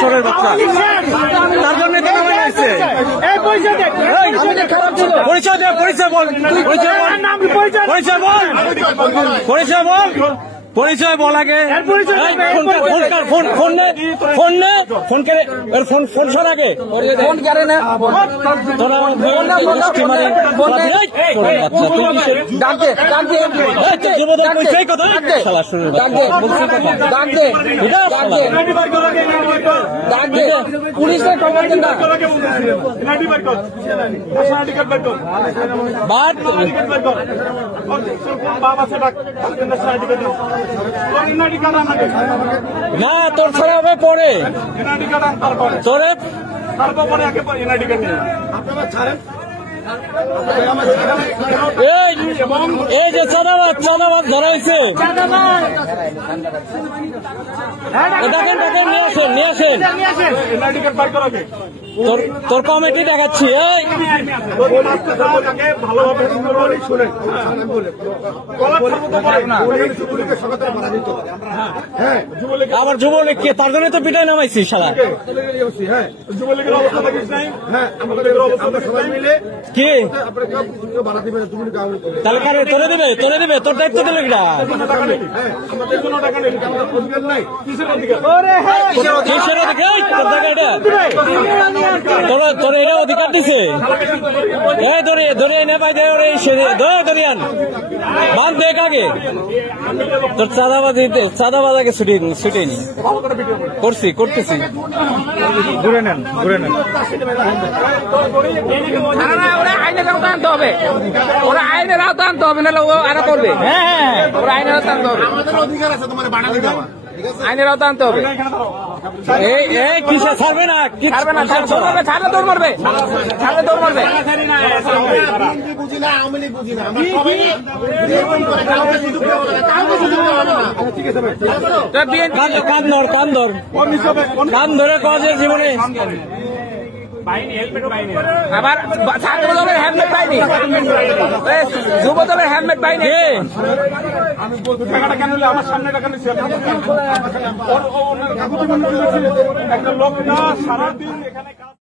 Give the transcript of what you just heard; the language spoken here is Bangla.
সরের বাচ্চা তার জন্য পরিচয় দে, পরিচয় বল, পরিচয় বল আগে। ফোন সর আগে, ফোন করে না পুলিশের খবর দেন না। না তোর ছাড়া পরে তোরে এই যে চাঁদাবাজ ধরাইছে, দেখেন দেখেন নিয়ে আসেন তোর কমিটি দেখাচ্ছি। আবার যুবলীগ কে? তার জন্য তো পিটাই নামাইছি সারা। কি তাহলে তোরে দিবে তোর দায়িত্ব দিল কিনা? কিসের অধিকার তোর এটা অধিকার দিছে? ধরে এনে পাই দরিয়ান বাদ দেখ আগে তোর চাঁদাবাজ আগে ছুটে নি করতেছি। ঘুরে নেন ওরা আইনের আওতা আনতে হবে, ওরা আইনের আওতা আনতে হবে, নাহলে ও আরো করবে। হ্যাঁ ওরা আইনের আওতা আনতে হবে, আইনের আওতা আনতে হবে। এই কিসে ছাড়বে না, ছাড়লে দৌড় মারবে, কান ধরে কাজের জীবনে আবার ছাত্র দলের হেলমেট পাইনি, যুব দলের হেলমেট পাইনি। আমার সামনে টাকা নিচ্ছে একটা লোক না সারাদিন এখানে